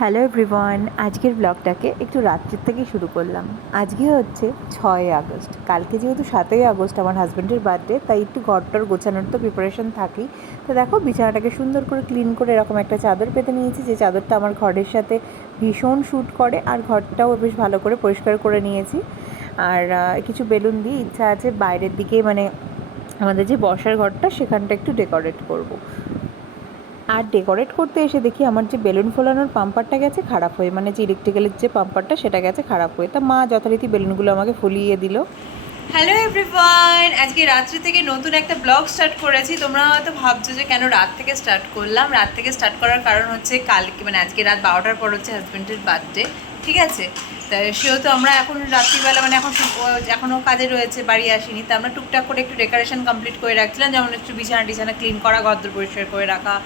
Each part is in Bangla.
হ্যালো এভরিওয়ান, আজকের ব্লগটাকে একটু রাত্রির থেকেই শুরু করলাম। আজকে হচ্ছে 6ই আগস্ট। কালকে যেহেতু 7ই আগস্ট আমার হাজব্যান্ডের বার্থডে, তাই একটু ঘরটর গোছানোর তো প্রিপারেশন থাকেই। তো দেখো, বিছানাটাকে সুন্দর করে ক্লিন করে এরকম একটা চাদর পেতে নিয়েছি, যে চাদরটা আমার ঘরের সাথে ভীষণ শ্যুট করে, আর ঘরটাও বেশ ভালো করে পরিষ্কার করে নিয়েছি। আর কিছু বেলুন দিয়ে ইচ্ছা আছে বাইরের দিকে, মানে আমাদের যে বসার ঘরটা সেখানটা একটু ডেকোরেট করব। আর ডেকোরেট করতে এসে দেখি আমার যে বেলুন ফোলানোর পাম্পারটা গেছে খারাপ হয়ে, মানে যে ইলেকট্রিক্যালের যে পাম্পারটা সেটা গেছে খারাপ হয়ে। তা মা যথারীতি বেলুনগুলো আমাকে ফুলিয়ে দিল। হ্যালো এভরিওয়ান, আজকে রাত্রি থেকে নতুন একটা ব্লগ স্টার্ট করেছি। তোমরা হয়তো ভাবছো যে কেন রাত থেকে স্টার্ট করলাম। রাত থেকে স্টার্ট করার কারণ হচ্ছে কালকে মানে আজকে রাত 12টার পর হচ্ছে হাজব্যান্ডের বার্থডে, ঠিক আছে? তা সেহেতু আমরা এখন রাত্রিবেলা মানে এখনও কাজে রয়েছে, বাড়ি আসিনি। তা আমরা টুকটাক করে একটু ডেকোরেশন কমপ্লিট করে রাখছিলাম, যেমন একটু বিছানা ক্লিন করা, ঘরদোর পরিষ্কার করে রাখা,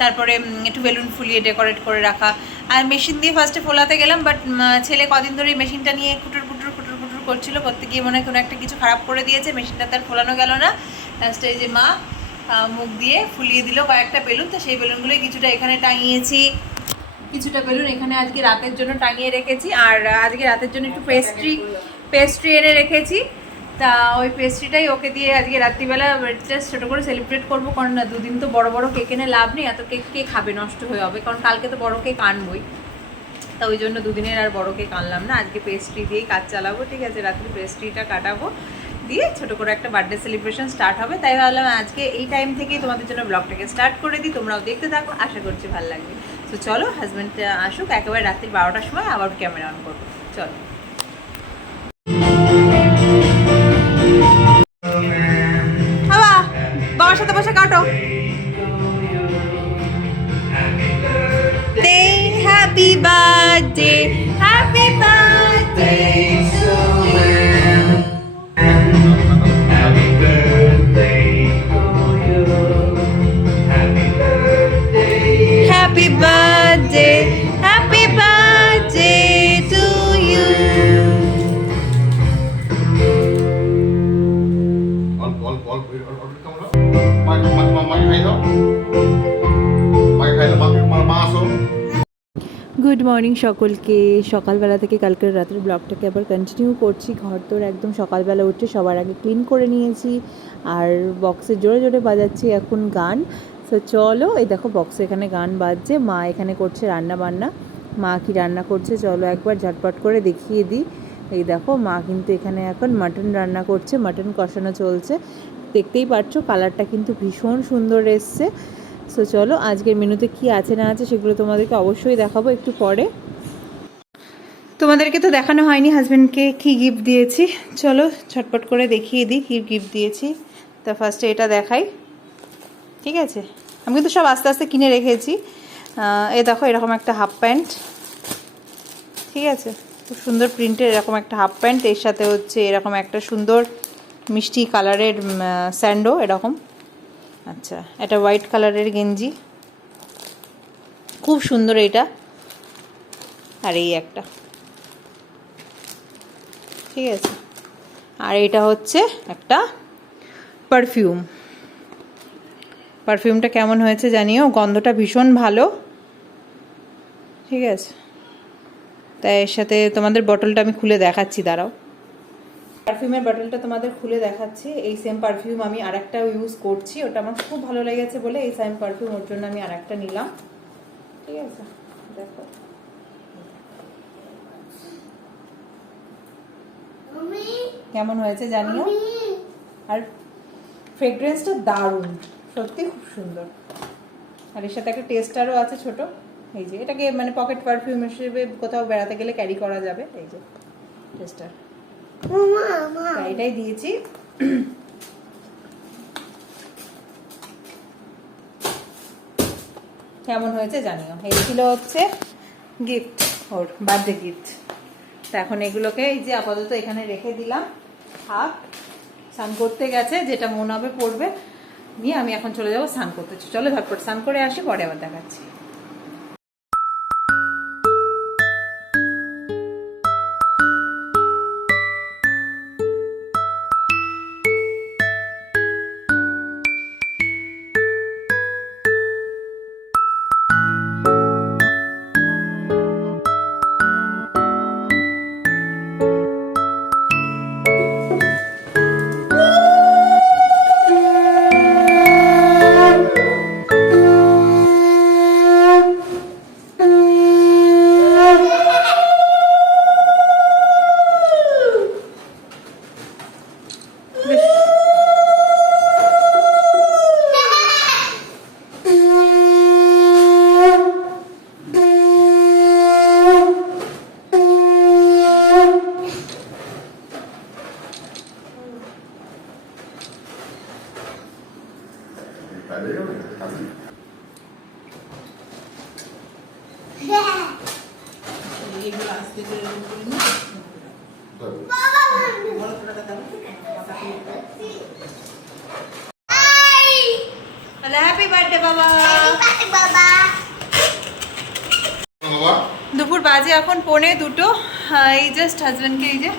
তারপরে একটু বেলুন ফুলিয়ে ডেকোরেট করে রাখা। আর মেশিন দিয়ে ফার্স্টে ফোলাতে গেলাম, বাট ছেলে কদিন ধরে এই মেশিনটা নিয়ে কুটুর করছিল, করতে গিয়ে মনে হয় কোনো একটা কিছু খারাপ করে দিয়েছে, মেশিনটা তার ফোলানো গেল না। লাস্টে এই যে মা মুখ দিয়ে ফুলিয়ে দিল কয়েকটা বেলুন। তো সেই বেলুনগুলোই কিছুটা এখানে টাঙিয়েছি, কিছুটা বেলুন এখানে আজকে রাতের জন্য টাঙিয়ে রেখেছি। আর আজকে রাতের জন্য একটু পেস্ট্রি এনে রেখেছি। তা ওই পেস্ট্রিটাই ওকে দিয়ে আজকে রাত্রিবেলা জাস্ট ছোটো করে সেলিব্রেট করবো, কারণ না দুদিন তো বড় বড় কেক এনে লাভ নেই, এত কেক কে খাবে, নষ্ট হয়ে হবে, কারণ কালকে তো বড় কেক আনবই। তা ওই জন্য দুদিনের আর বড় কেক আনলাম না, আজকে পেস্ট্রি দিয়েই কাজ চালাবো, ঠিক আছে? রাত্রে পেস্ট্রিটা কাটাবো, দিয়ে ছোটো করে একটা বার্থডে সেলিব্রেশন স্টার্ট হবে। তাই ভাবলাম আজকে এই টাইম থেকেই তোমাদের জন্য ব্লগটাকে স্টার্ট করে দিই, তোমরাও দেখতে থাকো, আশা করছি ভালো লাগবে। তো চলো, হাজব্যান্ড আসুক, একেবারে রাত্রি 12টার সময় আবার ক্যামেরা অন করবো, চলো। বাবা, বাবার সাথে বসে কাটো। Happy birthday, happy birthday to you, happy birthday, happy birthday to you. অল্প অল্প অল্প অল্প কেমন মাকে খাই দাও, মাকে খাই দাও, মা আসো। গুড মর্নিং সকলকে। সকালবেলা থেকে কালকের রাতের ব্লগটাকে আবার কন্টিনিউ করছি। ঘর তোর একদম সকালবেলা উঠে সবার আগে ক্লিন করে নিয়েছি, আর বক্সে জোরে জোরে বাজাচ্ছি এখন গান। তো চলো, এই দেখো বক্সে এখানে গান বাজছে, মা এখানে করছে রান্না বান্না। মা কি রান্না করছে চলো একবার ঝটপট করে দেখিয়ে দিই। এই দেখো, মা কিন্তু এখানে এখন মাটন রান্না করছে, মাটন কষানো চলছে। দেখতেই পাচ্ছো কালারটা কিন্তু ভীষণ সুন্দর এসছে। সো চলো, আজকের মেনুতে কি আছে না আছে সেগুলো তোমাদেরকে অবশ্যই দেখাবো একটু পরে। তোমাদেরকে তো দেখানো হয়নি হাজব্যান্ডকে কি গিফট দিয়েছি, চলো ছটপট করে দেখিয়ে দিই কি গিফট দিয়েছি। তা ফার্স্টে এটা দেখাই, ঠিক আছে? আমি কিন্তু সব আস্তে আস্তে কিনে রেখেছি। এ দেখো, এরকম একটা হাফ প্যান্ট, ঠিক আছে? খুব সুন্দর প্রিন্টের এরকম একটা হাফ প্যান্ট, এর সাথে হচ্ছে এরকম একটা সুন্দর মিষ্টি কালারের স্যান্ডো এরকম। আচ্ছা, এটা হোয়াইট কালারের গেঞ্জি, খুব সুন্দর এইটা। আর এই একটা, ঠিক আছে? আর এটা হচ্ছে একটা পারফিউম। পারফিউমটা কেমন হয়েছে জানিও, গন্ধটা ভীষণ ভালো, ঠিক আছে? তাই এর সাথে তোমাদের বটলটা আমি খুলে দেখাচ্ছি, দাঁড়াও। পারফিউমের বটলটা তোমাদের খুলে দেখাচ্ছি। এই সেম পারফিউম আমি আরেকটা ইউজ করছি, ওটা আমার খুব ভালো লেগেছে বলে এই সেম পারফিউম ওর জন্য আমি আরেকটা নিলাম, ঠিক আছে? দেখো কেমন হয়েছে জানিও। আর ফ্রেগ্রেন্সটা দারুণ, সত্যি খুব সুন্দর। আর এর সাথে একটা টেস্টারও আছে ছোট, এই যে এটাকে মানে পকেট পারফিউম হিসেবে কোথাও বেড়াতে গেলে ক্যারি করা যাবে, এই যে টেস্টার, এটাই দিয়েছি। কেমন হয়েছে জানিও। এই ছিল হচ্ছে গিফট, ওর বার্থডে গিফট। তা এখন এগুলোকে এই যে আপাতত এখানে রেখে দিলাম, থাক। স্নান করতে গেছে, যেটা মন হবে পড়বে, নিয়ে আমি এখন চলে যাবো স্নান করতে। চলো ঝটপট স্নান করে আসি, পরে আবার দেখাচ্ছি। এগুলো আস্তে করে এরকম করে নিয়ে বড় করাটা দাও তাহলে হ্যাপি বার্থডে বাবা। বাবা দুপুর বাজে এখন 1:45। এই জাস্ট হাজব্যান্ডকে এই যে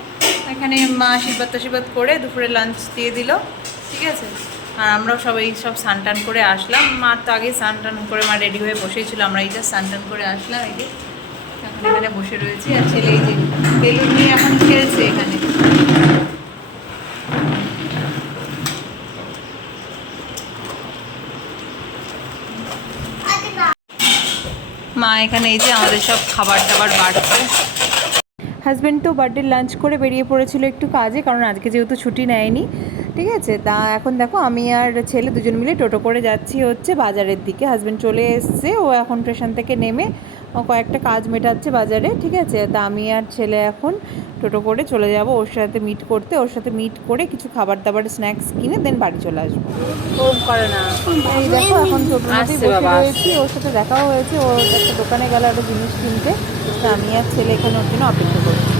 এখানে মা আশীর্বাদ করে দুপুরে লাঞ্চ দিয়ে দিল, ঠিক আছে। আর আমরাও সবাই সব স্নান টান করে আসলাম। মা তো আগে স্নান টান করে মা রেডি হয়ে বসেই ছিল, আমরা এই জাস্ট স্নান টান করে আসলাম। এই যে এখন এখানে বসে রয়েছি, আর ছেলে এই যে বেলুন নিয়ে এখন খেলছে এখানে। মা এখানে এই যে আমাদের সব খাবার টাবার বাড়ছে। হাজব্যান্ড তো বার্থডে লাঞ্চ করে বেরিয়ে পড়েছিল একটু কাজে, কারণ আজকে যেহেতু ছুটি নেয়নি, ঠিক আছে। তা এখন দেখো আমি আর ছেলে দুজন মিলে টোটো করে যাচ্ছি হচ্ছে বাজারের দিকে। হাজব্যান্ড চলে এসছে, ও এখন স্টেশন থেকে নেমে ও কয়েকটা কাজ মেটাচ্ছে বাজারে, ঠিক আছে। তা আমি আর ছেলে এখন টোটো করে চলে যাব ওর সাথে মিট করতে। ওর সাথে মিট করে কিছু খাবার দাবার স্ন্যাক্স কিনে দেন বাড়ি চলে আসবো। ফোন করে না, এই দেখো এখন টোটোর মধ্যেই আসছে বসে বাবা, রয়েছি। ওর সাথে দেখাও হয়েছে, ও একটা দোকানে গেল একটা জিনিস কিনতে। তা আমি আর ছেলে এখানে ওর জন্য অপেক্ষা করছি।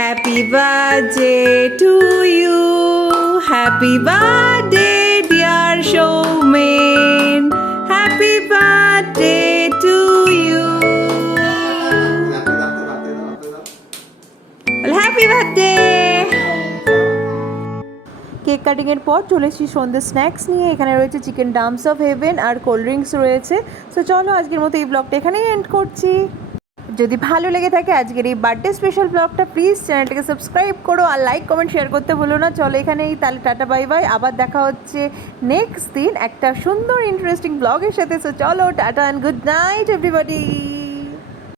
Happy birthday to you. Happy birthday, dear showman. Happy birthday to you. Well, happy birthday. Cake কাটিংয়ের পর চলে এসেছি সন্ধ্যে স্ন্যাক্স নিয়ে। এখানে রয়েছে চিকেন ডামস অফ হেভেন আর কোল্ড ড্রিঙ্কস রয়েছে। সো চলো আজকের মতো এই ব্লগটা এখানেই এন্ড করছি। যদি ভালো লেগে থাকে আজকের এই বার্থডে স্পেশাল ব্লগটা, প্লিজ চ্যানেলটাকে সাবস্ক্রাইব করো আর লাইক কমেন্ট শেয়ার করতে ভুলো না। চলো এখানেই তাহলে টাটা বাই বাই, আবার দেখা হচ্ছে নেক্সট দিন একটা সুন্দর ইন্টারেস্টিং ব্লগের সাথে। সো চলো tata and good night everybody.